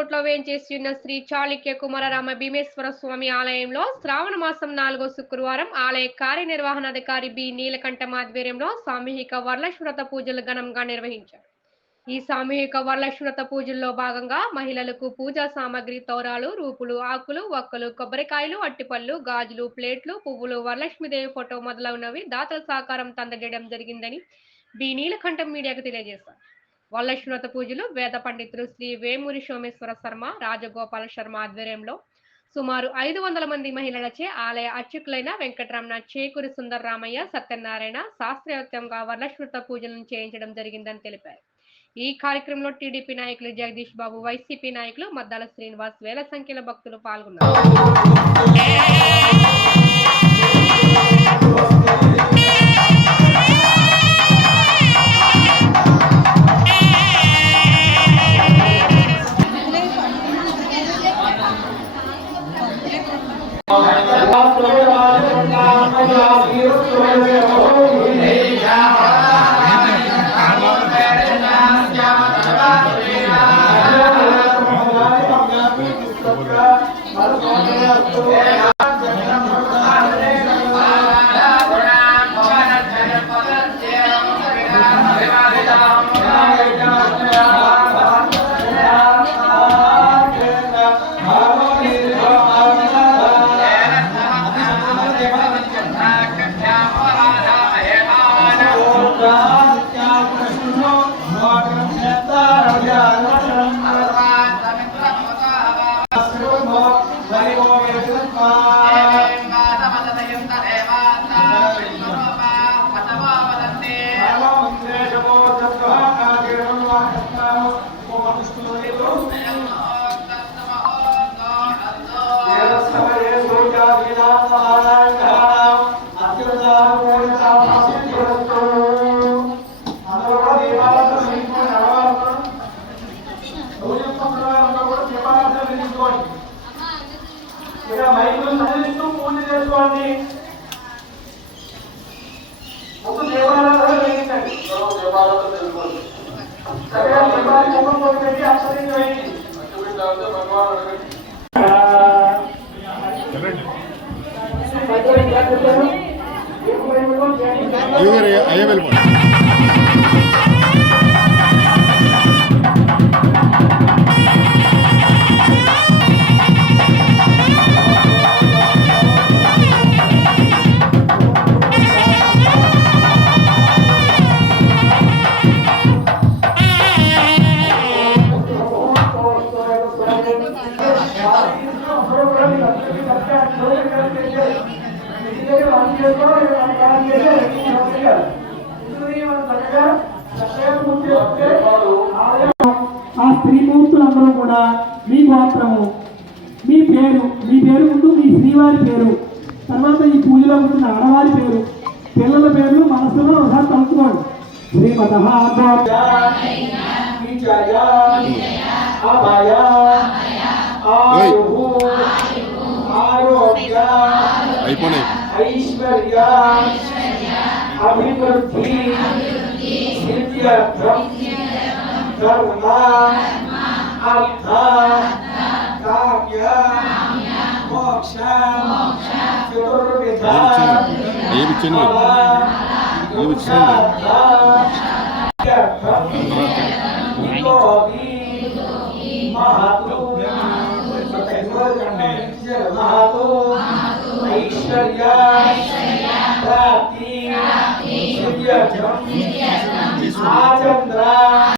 దేవరకోటలో వేంచేసి ఉన్న శ్రీ చాళుక్య కుమారరామ భీమేశ్వర స్వామి ఆలయంలో శ్రావణ మాసం 4వ శుక్రవారం ఆలయ కార్యనిర్వహణాధికారి బి నీలకంఠం ఆధ్వర్యంలో సామూహిక వరలక్ష్మీవ్రత పూజలు ఘనంగా నిర్వహించారు. ఈ సామూహిక వరలక్ష్మీవ్రత పూజల్లో భాగంగా మహిళలకు పూజా సామాగ్రి తోరాలు, రూపులు, ఆకులు, వక్కలు, కొబ్బరికాయలు, అట్టిపళ్ళు, గాజులు, ప్లేట్లు, పువ్వులు, వరలక్ష్మీదేవి ఫోటో మొదలగునవి దాతల సహకారం అందజేయడం జరిగిందని బి నీలకంఠం మీడియాకు తెలియజేశారు. వరలక్ష్మీవ్రత పూజలు వేద పండితులు శ్రీ వేమూరి సోమేశ్వర శర్మ, రాజగోపాల శర్మ ఆధ్వర్యంలో సుమారు 500 మంది మహిళలచే ఆలయ అర్చకులైన వెంకటరమణ, చేకూరి సుందరరామయ్య, సత్యనారాయణ శాస్త్రోక్తంగా వరలక్ష్మీవ్రత పూజలను చేయించడం జరిగిందని తెలిపారు. ఈ కార్యక్రమంలో టీడీపీ నాయకులు జగదీష్ బాబు, వైసీపీ నాయకులు మద్దాల శ్రీనివాస్, వేల సంఖ్యలో భక్తులు పాల్గొన్నారు. అయ్యే వెళ్ళిపో ఆ స్త్రీమూర్తులందరూ కూడా మీ గోత్రము, మీ పేరు ముందు మీ శ్రీవారి పేరు, తర్వాత ఈ పూజలో ఉంటున్న ఆడవారి పేరు, పిల్లల పేర్లు మనసులో ఒకసారి తలుచుకోండి. శ్రీమత ఐశ్వర్య అభివృద్ధి సిద్ధ్యర్థం ధర్మ అర్థ కామ్య మోక్ష చతుర్విధ ఐశ్వర్య ప్రాప్తి సిద్ధ్యర్థం ఆచంద్ర